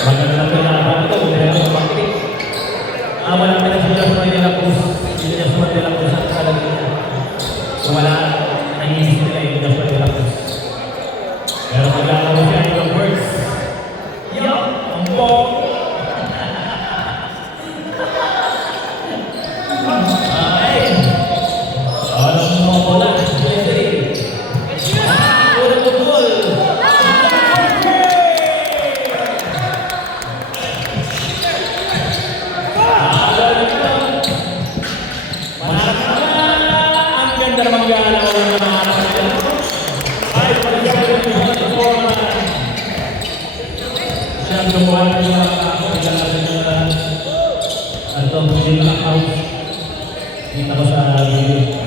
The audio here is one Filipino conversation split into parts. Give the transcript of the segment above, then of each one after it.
Magandang pinakapan ito, hindi ako makikita. Walang pinagsulat mo nila kung pinagsulat nila kung saan sa lagi niya. Kung wala, nanginis nila yung pinagsulat nila kung. Pero maglalaro siya yung words. Yup! Ang bong! Ay! Alam mo ako lang. Unang putol! Kita ko sa video.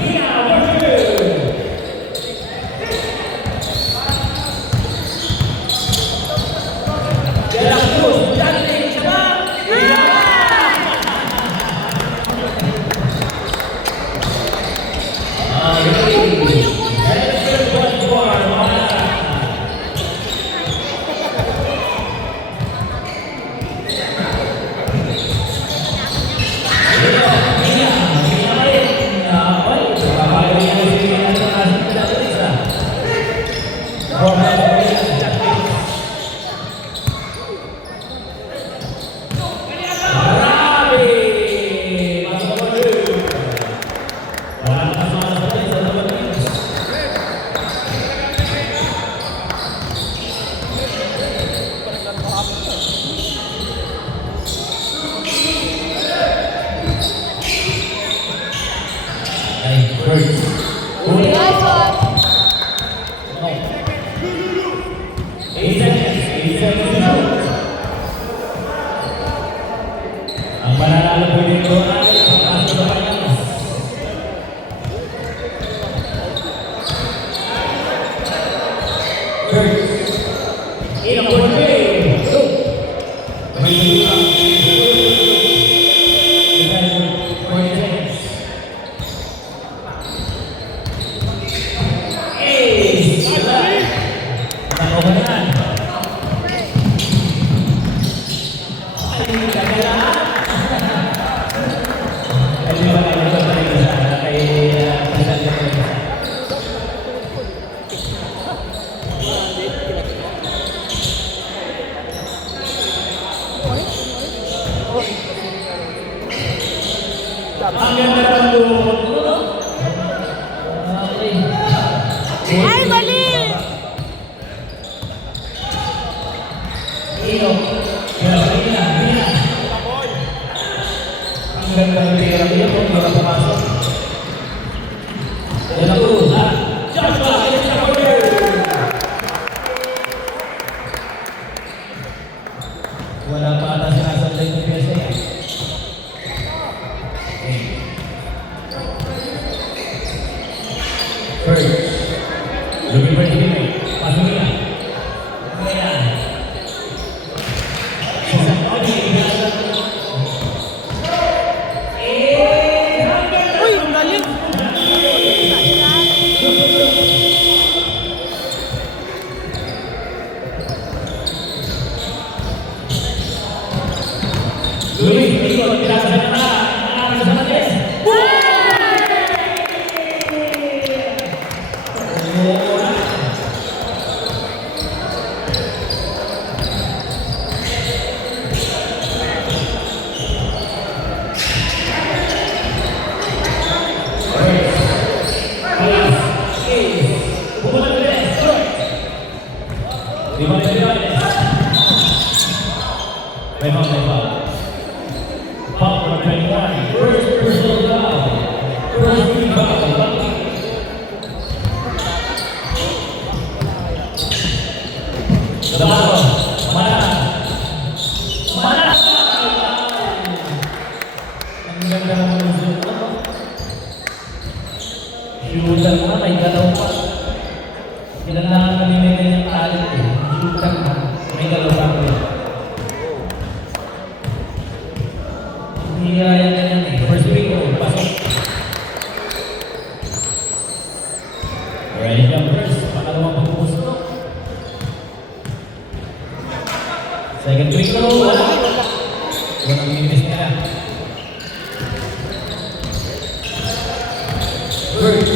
Ang mananalo po dito ay pagkaso sa finals. Ilang po ang ganda ng loob mo, no? Ay, mali! Ino, Hina. Ang ganda ng pera niya, kung hindi na pumasok. Yan ang loob, ha? Joshua, it's a corner! Wala pa ata sinasabay ng pesa yan. First, looking for the teammate. Pasok niya. Ayan. Uy, ang galing! Luis, ikot, pinasa na na. Nakakasa sa matis. Shooter na, may galaw pa. Kailangan kami may ganyang talent eh. Shooter na, may galaw pa ko eh. Hindi kaya ganyan eh. First week ko, pasok. Ready jumpers, pakalawang pagpupusto. Second free throw, wala. Walang minis nila. First.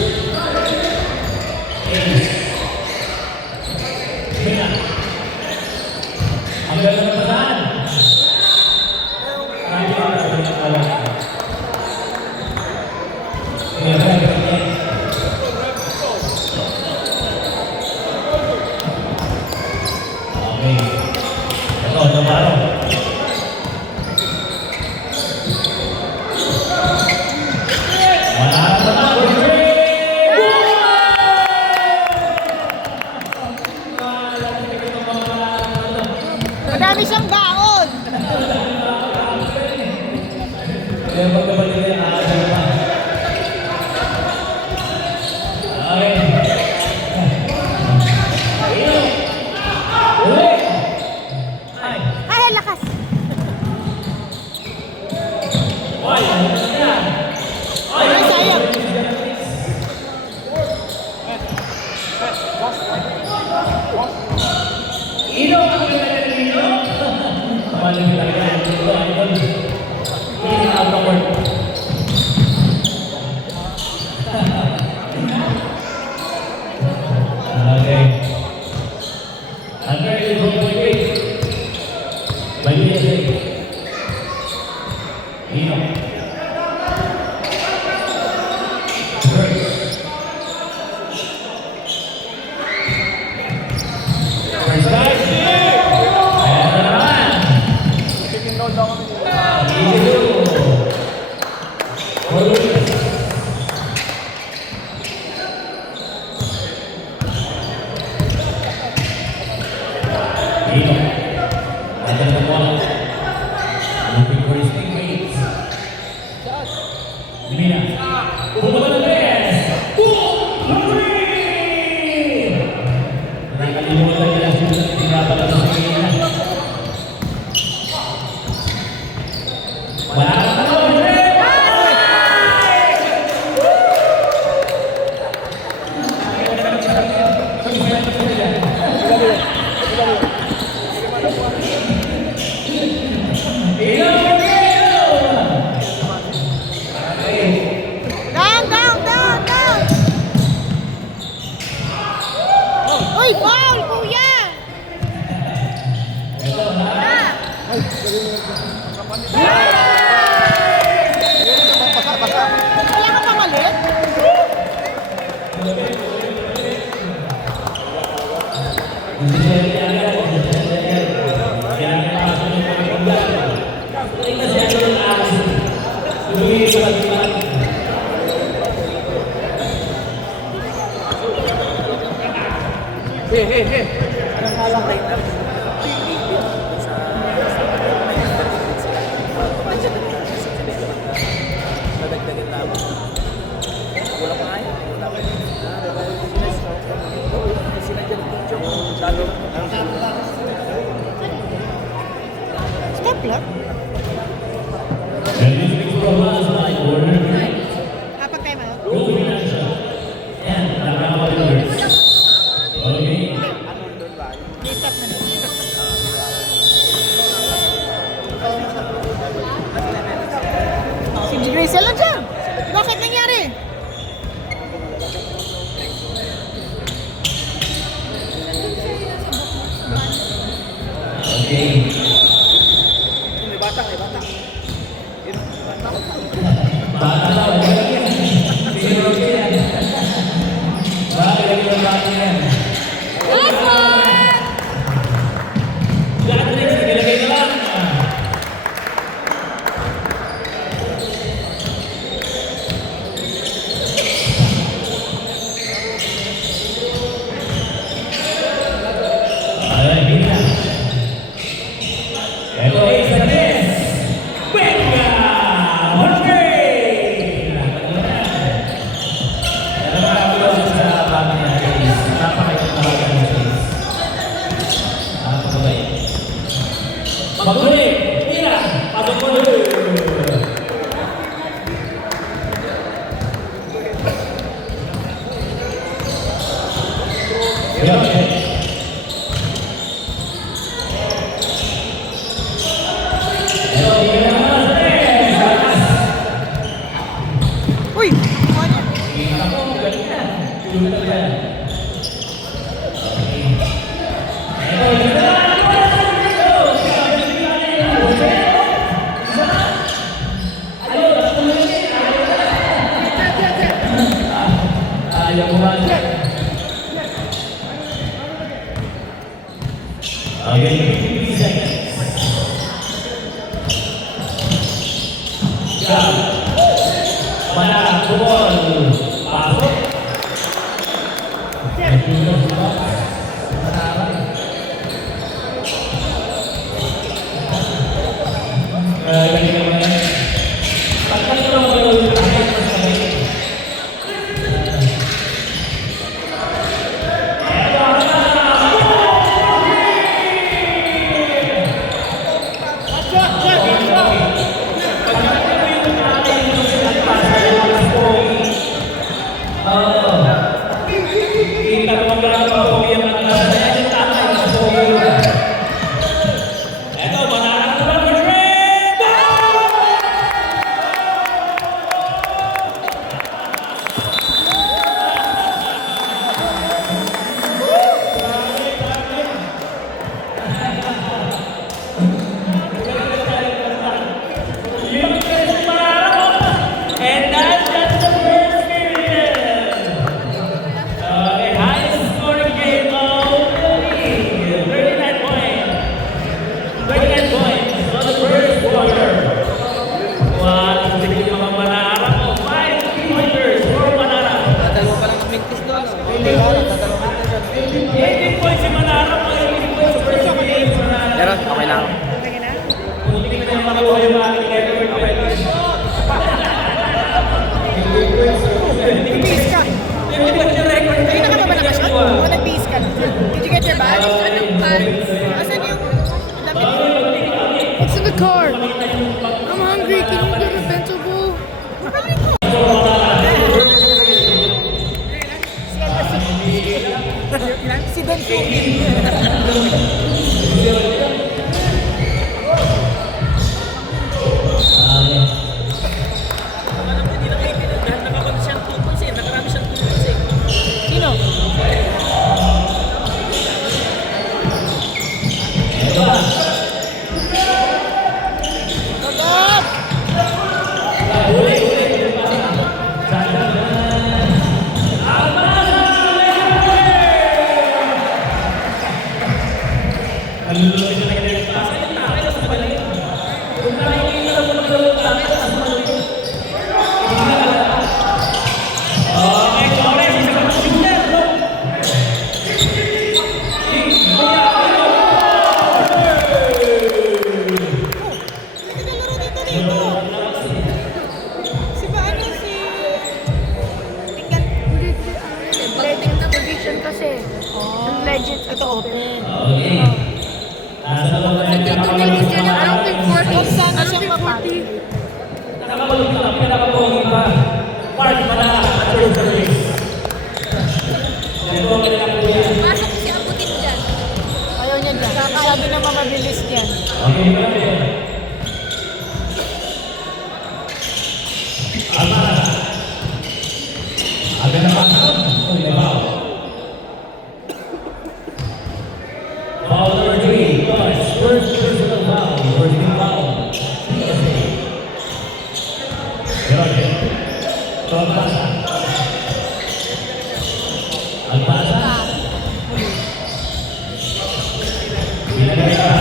Ace. Kaya. Ang ganda ng pasaan. Marami pa na sa kala. Kaya ba, kaya. Okay. Ito, Navarro. Wala na pa. Madami siyang baon. Kaya magkabalik na yung aasal pa. Okay. Uli! Ay! Ay, ang lakas. Ay! Ano na yan? Ay, sayang. Ino ang pinagay nino? Maling pinagay nino. Idol. Ini out of work. Okay. Under is 1.8. Balik din. Ino. First guys. Ayan na naman. Ino. Ino. Ayan na bola. Looking for his teammates. Mina. Pupunta na best. Nakalimutan nila sinapat na sa kanya. Wala na pa naman. Down. Uy, foul, kuya. Kaya ka pamalit? Stop lang. Kapag tayo mo. Stop na. Si Grace lang dyan. Bakit nangyari? Okay. Bata daw. Sino yan? Bakit yung bata yan? Lahat rin, nilagay na lang. Ay, gila. Ito ay sa Nes. Venga! Jorge! Ito mga kapulong sa bago niya guys. Napakaganda mga guys. Napakaganda. Magulit! Mira! Pasok mo doon! Ganyan naman. Pagkat ito ang gawin sa akin, mas kami. Kita naman lang ang pogi ang atas. Ayan yung tatay ng pogi. Eto, manarap na ba, Madrid? Yung first manarap. And that's just the first period. The highest scoring game of the league. 39 points. 39 points on the first quarter. One, sige mga manarap o 5 3-pointers for manarap. Dalawa pa lang mintis doon. 18 points si manarap o 18 points sa first game si manarap. Pero, okay lang. Okay na? Hindi na yung makuha yung aking effort. Nag-base ka. Hindi ba yung record? Kanina ka ba nakashot? O nag-base ka? Did you get your bag? Asan yung damit? It's in the car. I'm hungry. Can you get a bento bowl? Si Don Fumin. Nakakabot siyang 2 points eh. Nakarami siyang 2 points eh. Sino? Agad! Naglalaro dito. Si paano si... Tingnan. Legend na position kasi. Ang legend Ito open. Okay. Nasa loob na yung Tumilis ka na. I don't think 40. Huwag sana I don't siyang think mapalo. 40. Nakabalog na, pinakapogi pa. Mark Manarap at third service. Ito ang pinakapogi. Pasok si Abutin dyan. Ayaw niya dyan. Sabi na mamabilis yan. Okay, marami. Almana. Aga na pasok. Uy, nabaw. Foul number 3. Plus, first personal foul. First team foul. George. Almana. Almana. Binagay ka.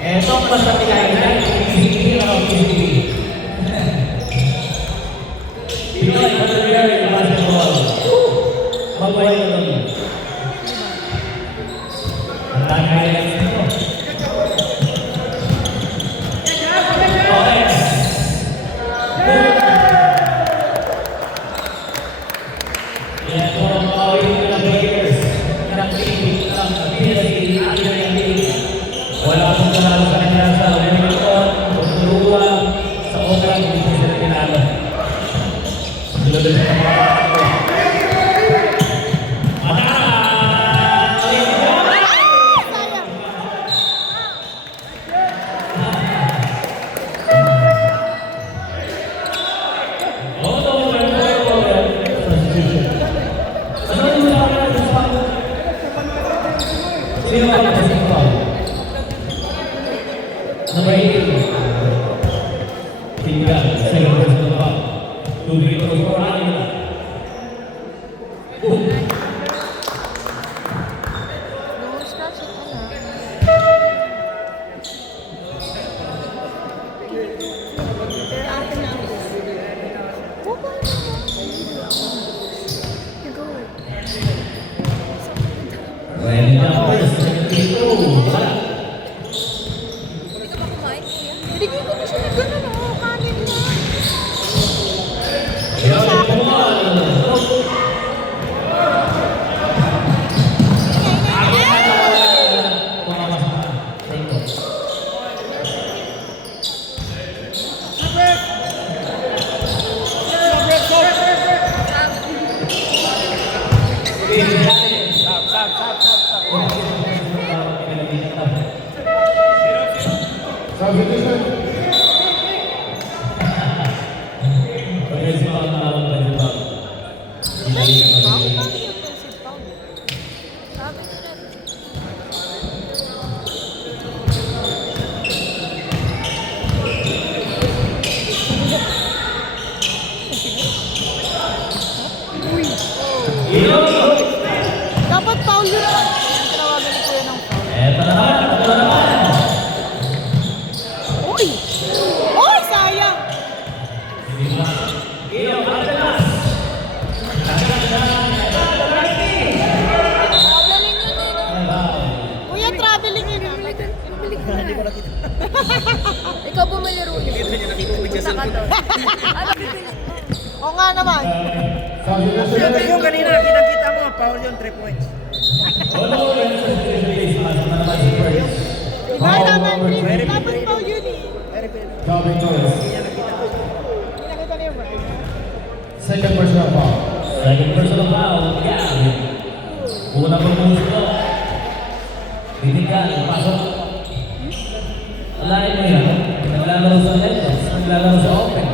Eto ang mas napilayan na, PCB na ako PCB. Dito ay Panavier yung basketball. Magway ko lang. Ang dami highlights nito. Okay. Yan po ang pawin ng players. Ng PCB, ng PCB, wala akong panalo sa kanya sa Wellington, Turuwa, sa Oakland, hindi sila pinalo. Sinunod sa mga kapatid. Sino ang nakasing ko? Number 18. Tinggal, second person of all. 2-3 goals for Alina. Boom. No, scratch it. Ready na first, second dito. Wala. Binigay ko na siya na gano'n, oh, kanin na. Yan, pumal. Tumawas na. Thank you. Dapat foul yun lang. Tinawagan ni Kuya ng foul. Eto na naman, eto na naman. Uy! Uy, sayang! Traveling yun Kuya, traveling yun Hindi ko nakita. Ikaw bumili rin. Hindi niya nakita. Nagsasalpon. Oo nga naman. Yung kanina, kitang-kita mo, foul yun, 3 points. Diba, dapat foul yun eh. Very good. Nakita niyo ba? Second personal foul. Second personal foul. Yeah. Unang pagpusto. Binigyan, pasok. Alain mo yan. Naglalaro sa Legends, naglalaro sa Open.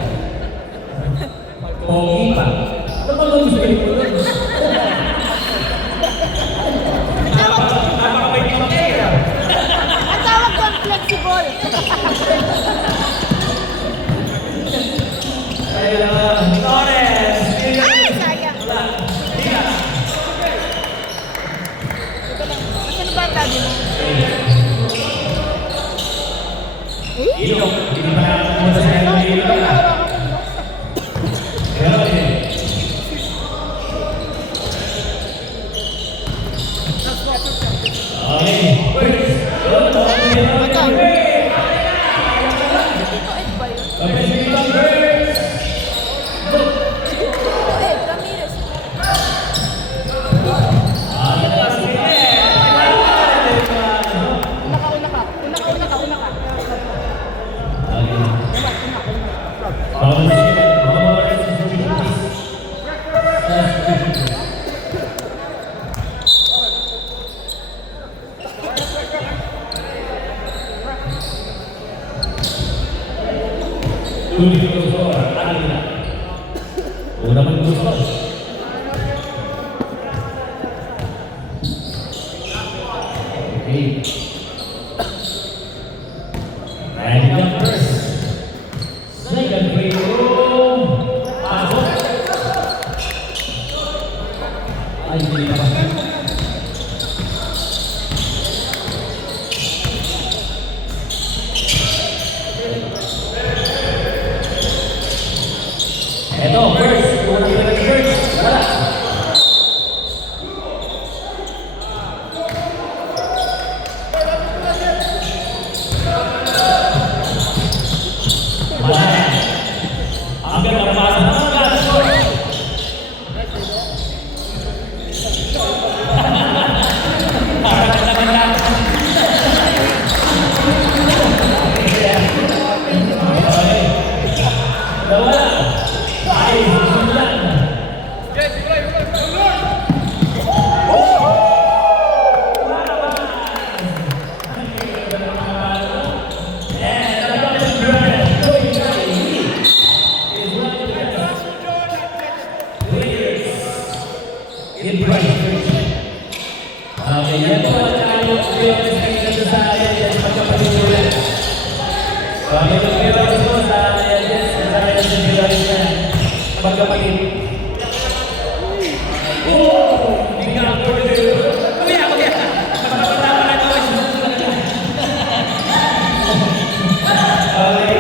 Pogi pa. Ano ba gusto ko yun? Napakabait ng player. Ang tawag doon, flexible. Kaya Torres. Ay, sayang. Nasaan ba ang daddy mo? Ilok. Hindi pa nakapunta sa ilok. Pero Una gusto. Okay. Ready na first. Second free throw. Pasok. Ay, hindi na ba? Ito, first. Unang pila ni first. Wala. Wala. Ang ganda ng pasa ng mga score. Nawala. Ay, susundan. Okay, yan po ang tayo. Sa ayan, pagkapalit ulit. Kami nag-realize po sa yes, sa nag-realize na pagkapalit. Hindi nga ako kuya. Magpapatama na ito. Okay.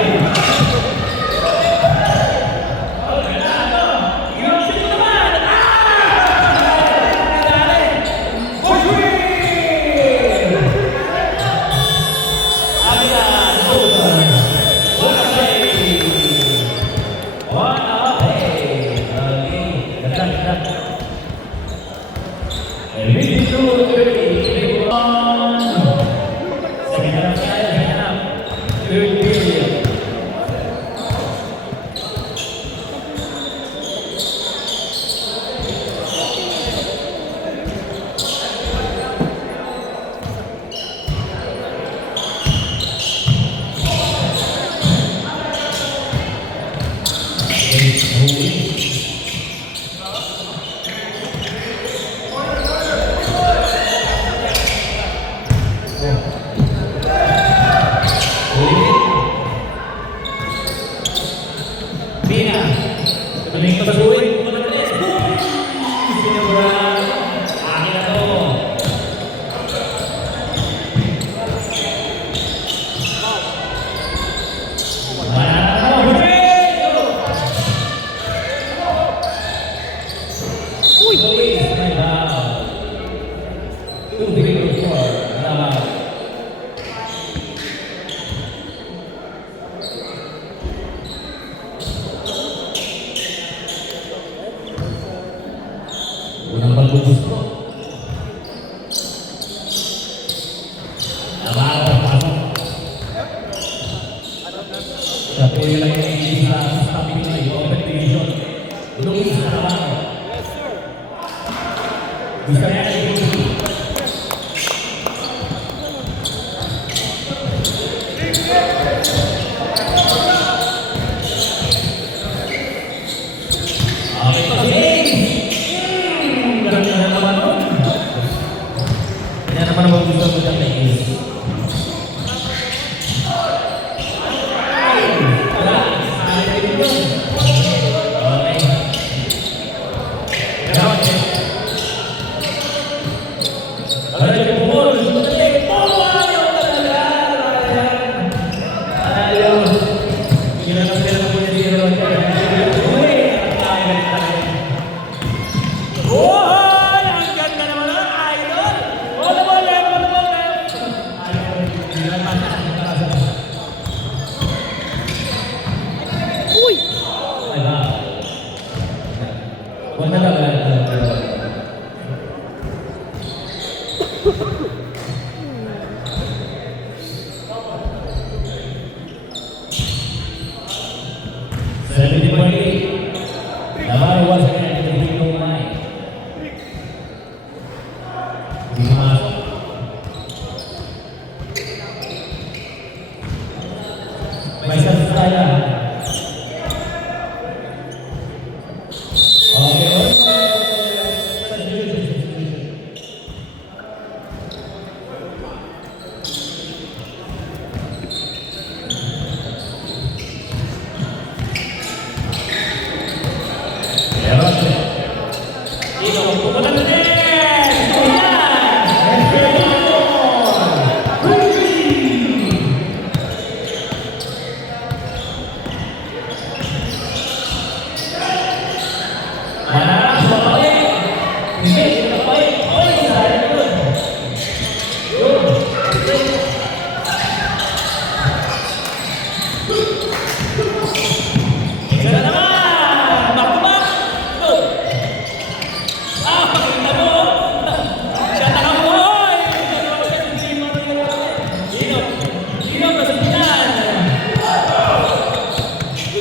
Bina, tuloy pa basuhin. Sinura, akin na to. Uy! Unang pagbubusto. Pasok. Sa tuloy lang yung sa staffing na yung open division. Luis sa trabaho. Gusto niya na yung okay, James! Ganda na naman nun. Kaya naman ang mag-gusto ko dyan na is. May sasaya.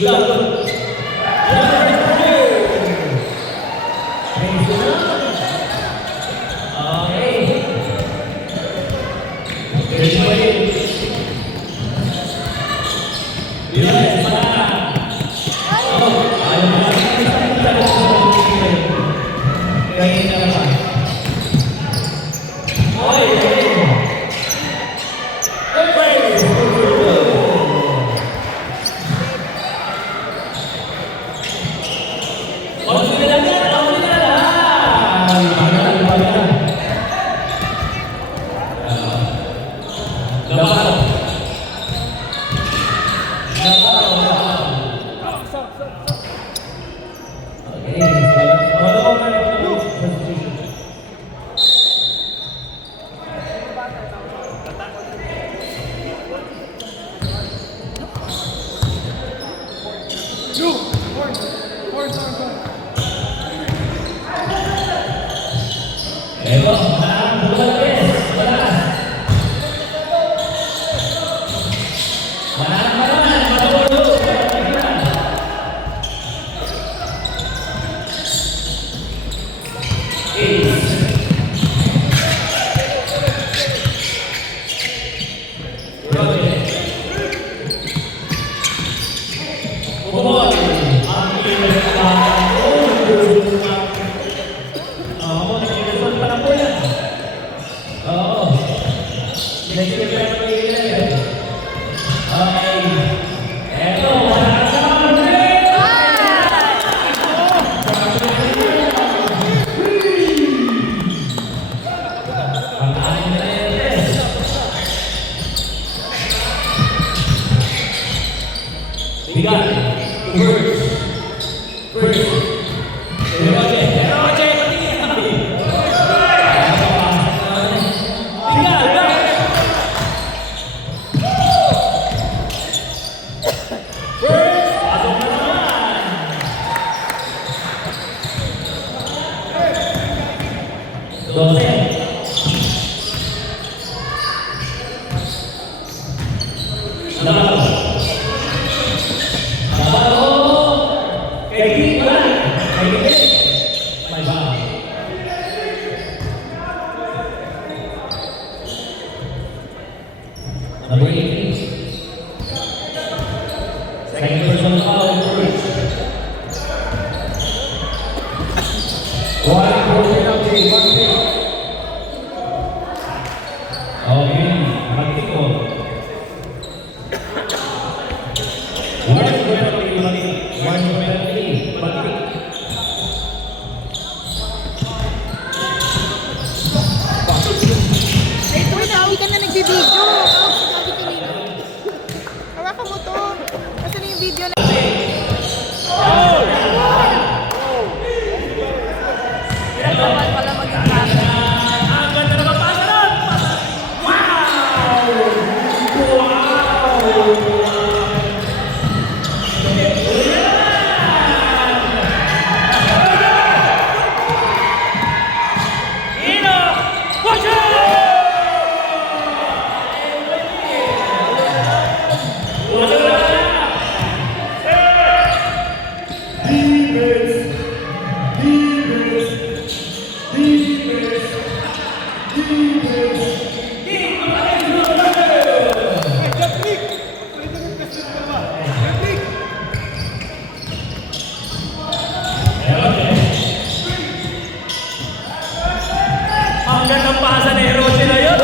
Good Number 18. Second personal foul, Cruz. One penalty, one kick. Okay, Martico. One penalty, one kick. Uy, naawit ka na nagbibideo. Hawakan mo to. Kasi na yung video na. Bawal pala maging camera. Ang ganda na mapasa nun! Wow! Ino! Watch it! Ang gandang pasa ni Rossi na yun!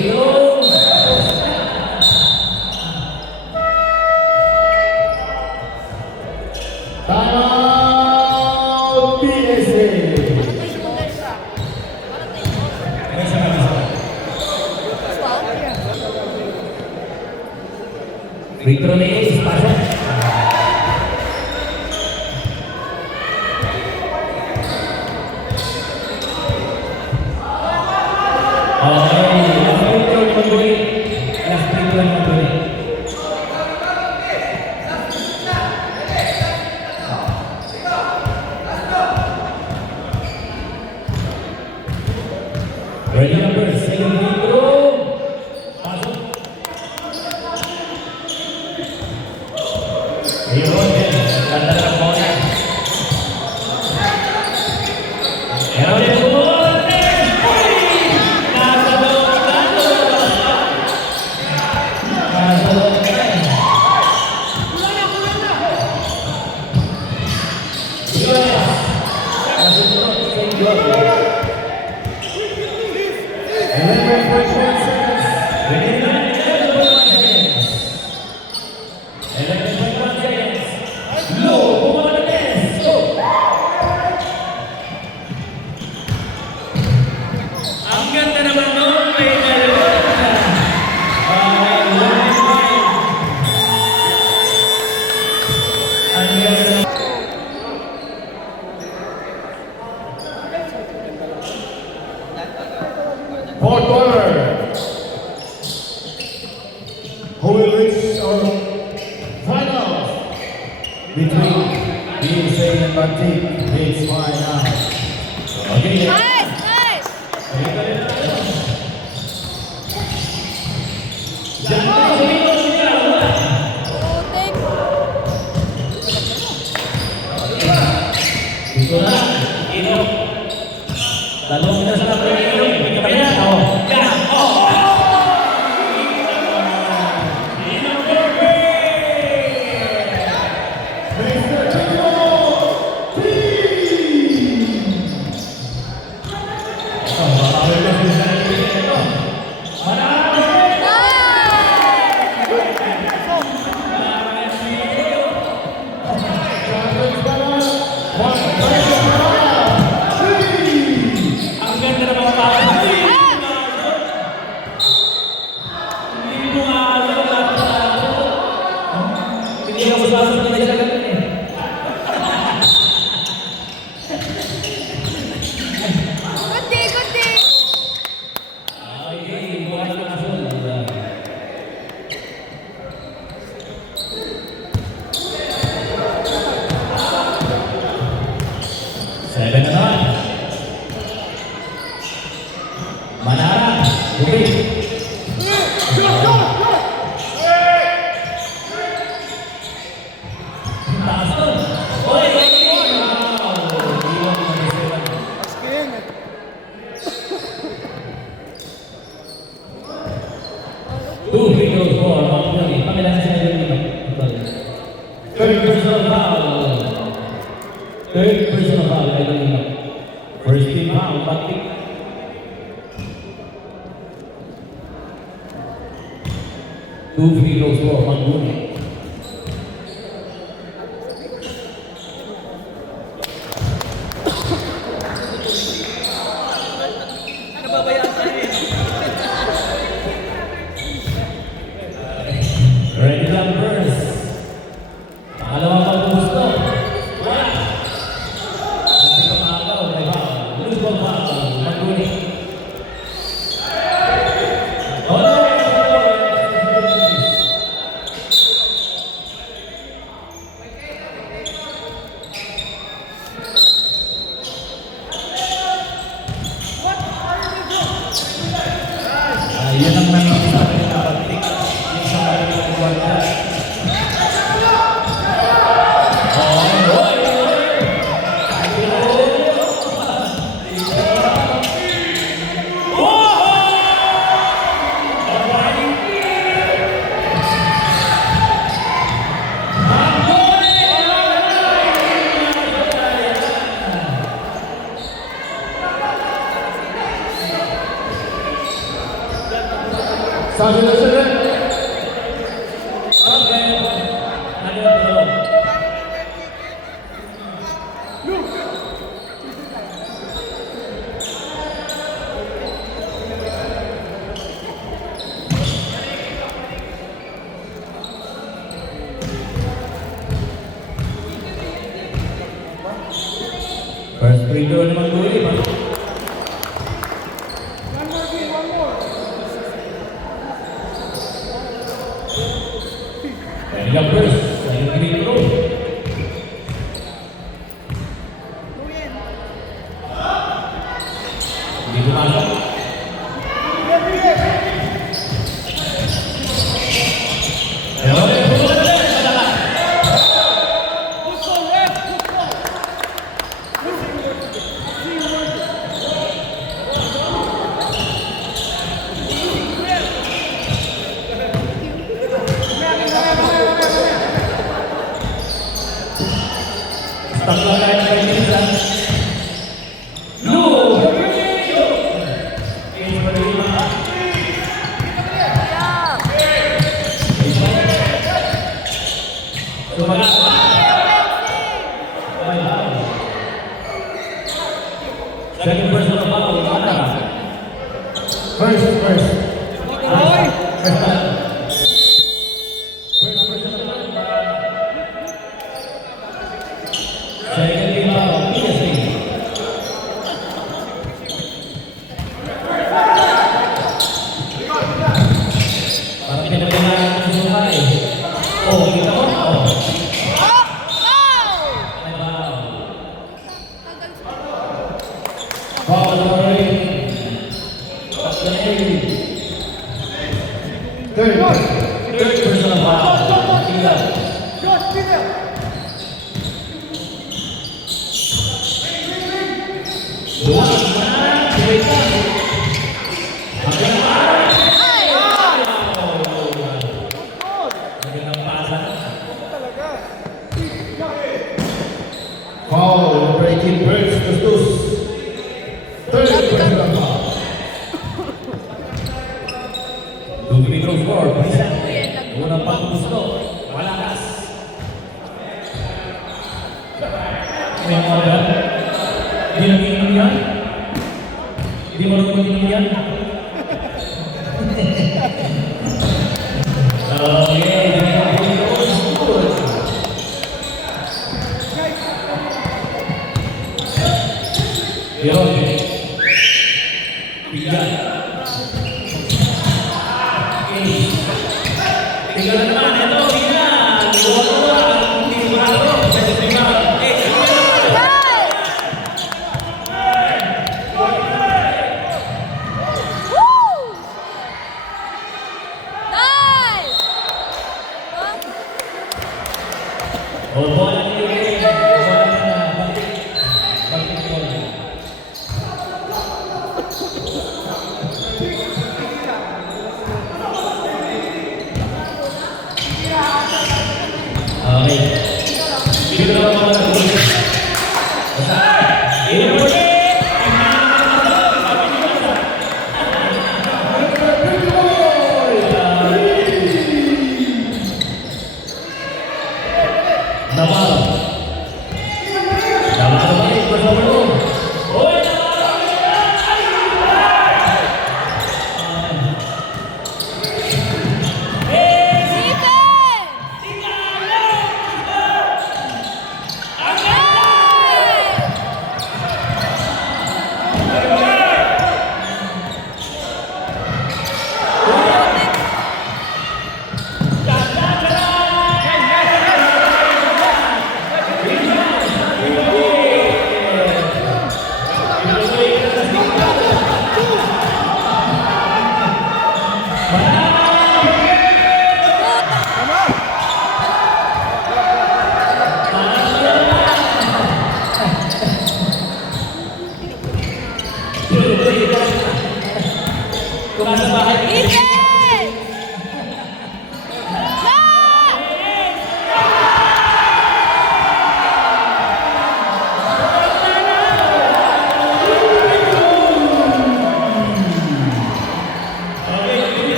free throw. Timeout PSA. May isa pa. Free throw ni Ace, pasok. Okay, last free throw ni Maguli. Last free throw ni Maguli. Ready number, second free throw. Pasok. Ayun, ganda na ang bola. Meron din bumabot. Nasa loob ka. Nasa loob ka. Yes. Nasa loob, same goal. 11.1 seconds. Ready na, 11.1 seconds. 11.1 seconds. Low, bumabot. Go. Ang ganda naman nun, may dalawa. Ang ganda naman. Fourth quarter. Who will reach our finals between PSA and Batik? It's final. Okay. Nice, nice. Oh, thank Ito na. Ito. Dalawang kita sa napili. Kami na. Oh. Yeah. Oh. Mr. Timo T. Oh, makakawin na sila sa napili ito. Marami. Champions Banana. One pressure Banana. Three. Ang ganda ng mga tao. Hindi mo nga alam ang lahat ng tao. Hindi ako sasabot na sa ganun eh. Good day, good day. Okay, buwan na ng asul. Seven na naman. Manara. Okay. Taas to. Oy, wow. Iwan mo na sila. Two free throws for Maguli. Pakilan sila yung Third personal foul. Third personal foul. First team foul. Batik. Two free throws for Maguli. Ready numbers. Pangalawang pag-gusto. Wala. Hindi ka maagaw. May foul. Lose ball foul. Maguli. Oh, no. Sergeant Lieutenant. Okay. Ano ito? First free throw naman po yun, ha? Kaya first, kaya free throw. Hindi pumasok. Tatlo na yung kay Lisa. No! Case pa rin mga. Sumagat. Second person of foul, mana? First. First person of foul, second team foul, PSA. Parang pinagkamalan ng suhay. Oh, kita mo? Oh. Ay, wow. Foul number 8. Captain A. Third. Third person of foul. Tingnan. Foul number 18. Birds Custos. Third person of foul. Dumitro score, Parisan. Unang pagpusto, Malakas. May mga order. Hindi nagiinom yan? Hindi mo naman inom yan? Okay, Yun. Bigyan. Tingnan na naman, ito, bigyan. Dua-dua, hindi sigurado. Pwede tingnan. O, bola ni Yuri. Bola na. Bakit bola? Okay. Dito na mga nag-ulit. Basta. Ini mo ulit. Namal. Namal balik bersama lu. Oh,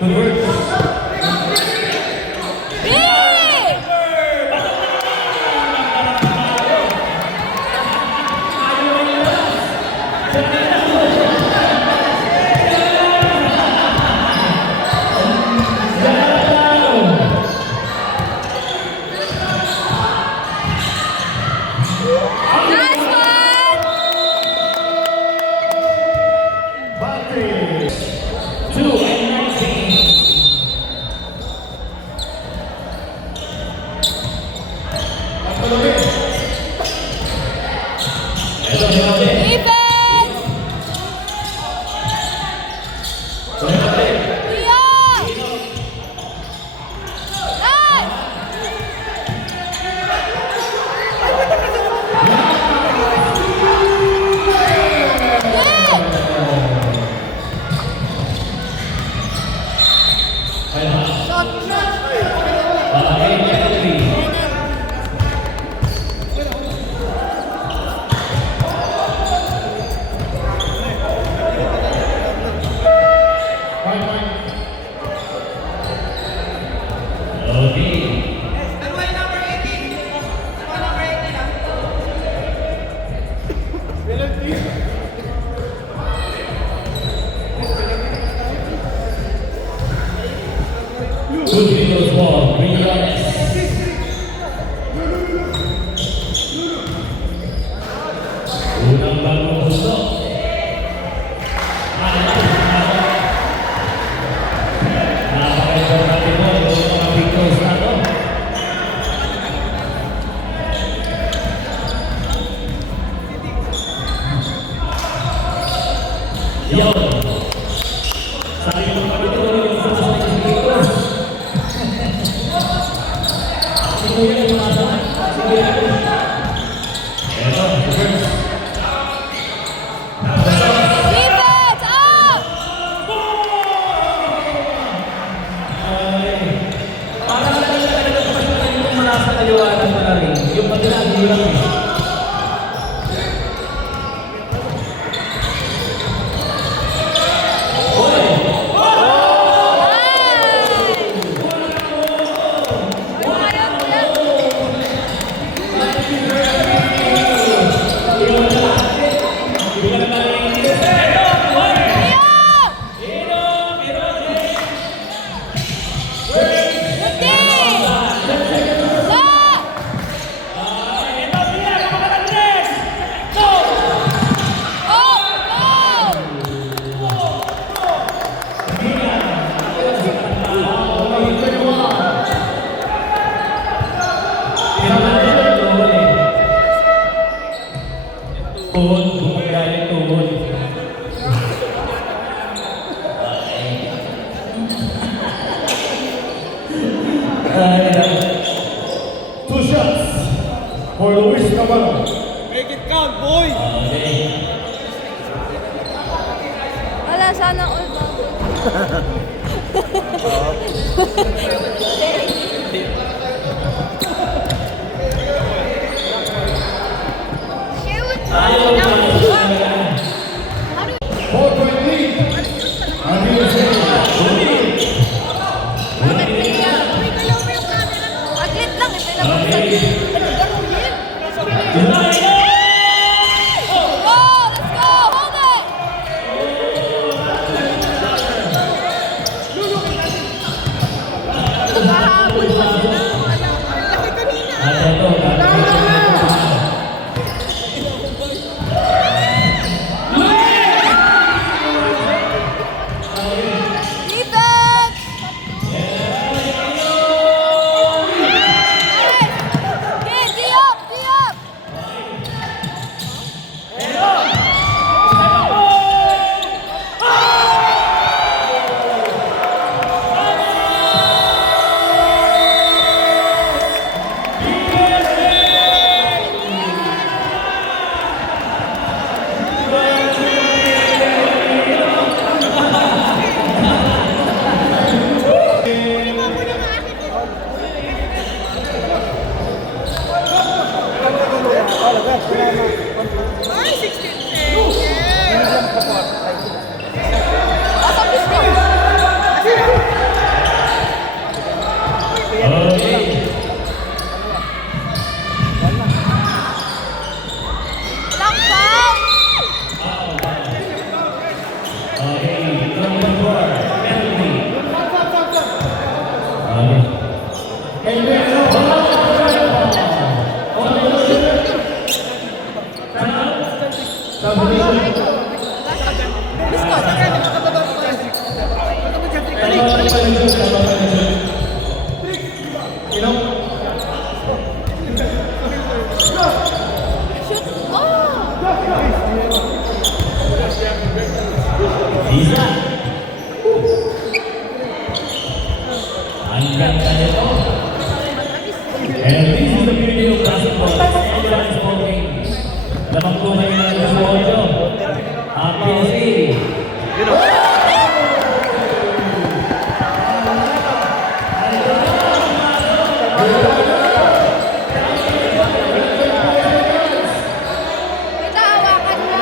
Birds. Big! Nice one! Battery. 2-19. Pagpalumi. Ito, sinabi. Defense! Sinabi. Dio! Nice! Good! Good Beatles ball, Briones. Unang bagong gusto. Napaka-importante mo yung mga Beatles na to. Yun. Sabi mo pa ito yung gusto sa mga Beatles. Sige yan, masama. Sige yan. Ito, first. Defense! Up! Parang talaga yung mula sa kaliwanag na rin. Yung paglalagay lang eh. Tuhod, bumagaling tuhod. Two shots for Luis Navarro. Wala, sana all bago. Ayaw na. 4-point lead. And he is in. Aglit lang, ito na bang sabi. Go! Let's go! Hold it! Nakahabol pa sila. Laki kanina. Defense! Get D up! D up! You know? Shoot. Oh! Isa. Ang ganda nito. And this is the beauty of basketball. Everyone is working. Lamang po kayo ng gusto ko ito. PSA. Natahawakan mo.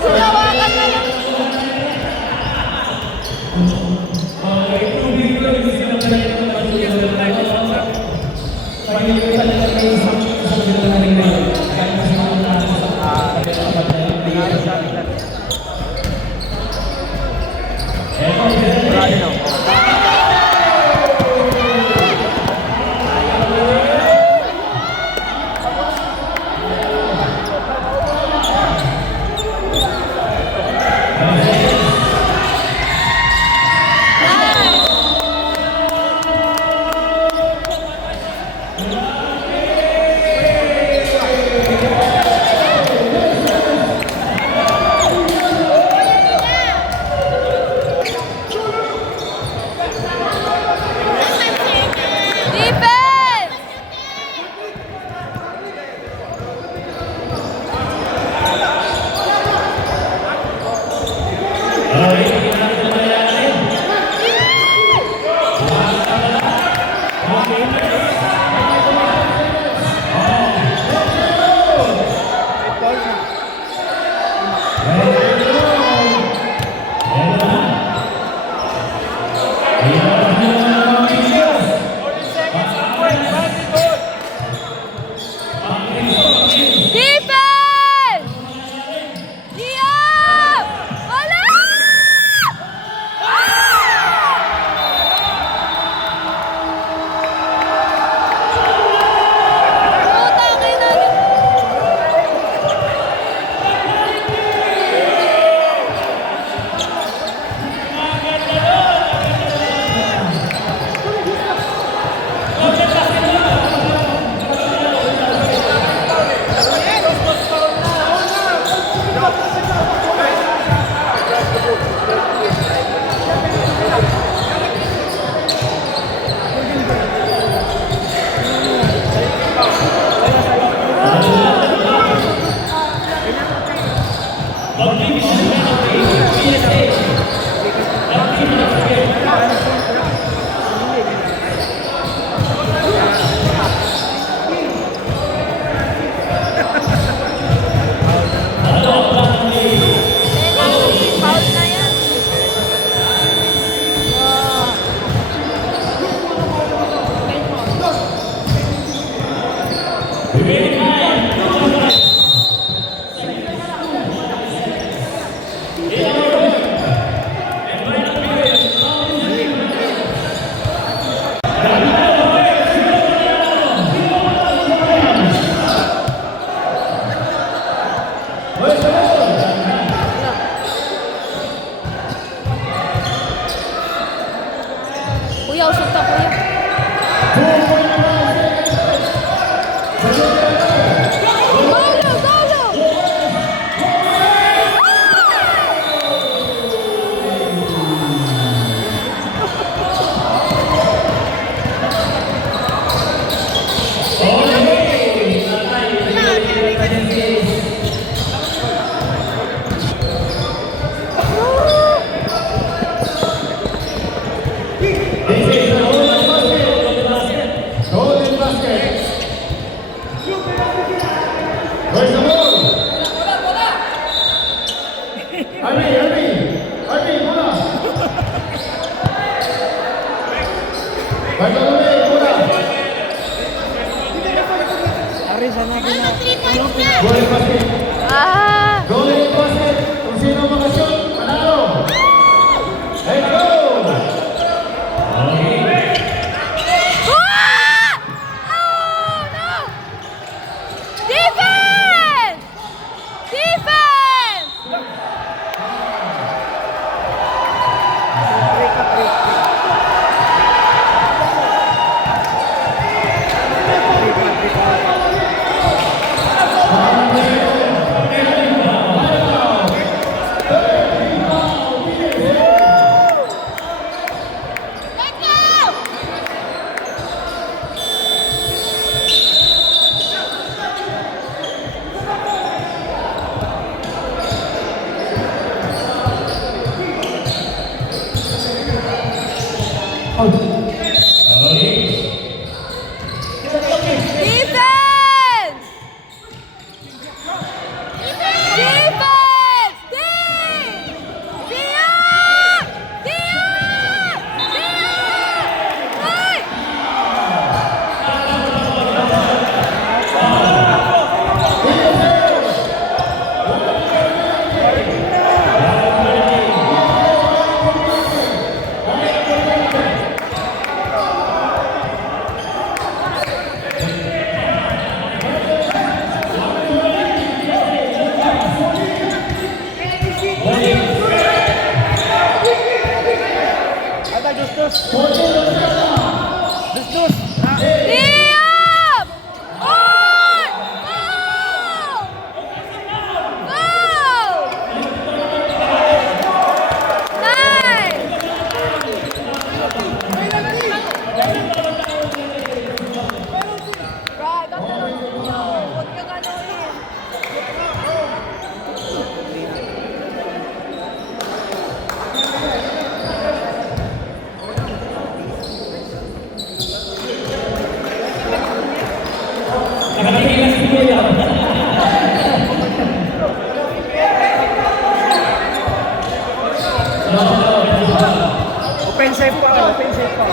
Natahawakan na lang. Defense! Defense! Diab! Wala! Putang ina niyo. Penalty, foul na yan. Kuya, usok ka, kuya. Golo, golo! Golden basket. Where's the ball? Army. Bartolome, muna. Ari, sana pina... Golden basket. Ah! Golden basket. Kung sino makashoot, panalo. Let's go! Ah! Oh, no! Defense! Defense! Let's go! Defense! Defense! D! Dion! Dion! Dion! Hey! Ada, Justus. Justus. Dion! On! Go! Go! Nice! Brad, huwag kang anuhin. Nakatigilan si Kuya. Offensive pa, offensive pa.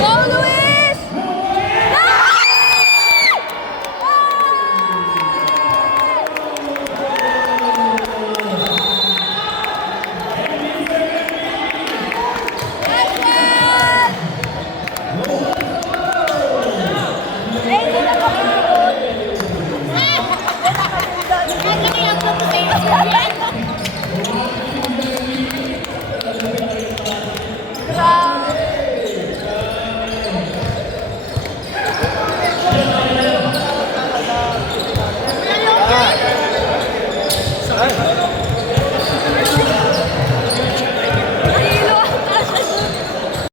Go, Luis! Ay,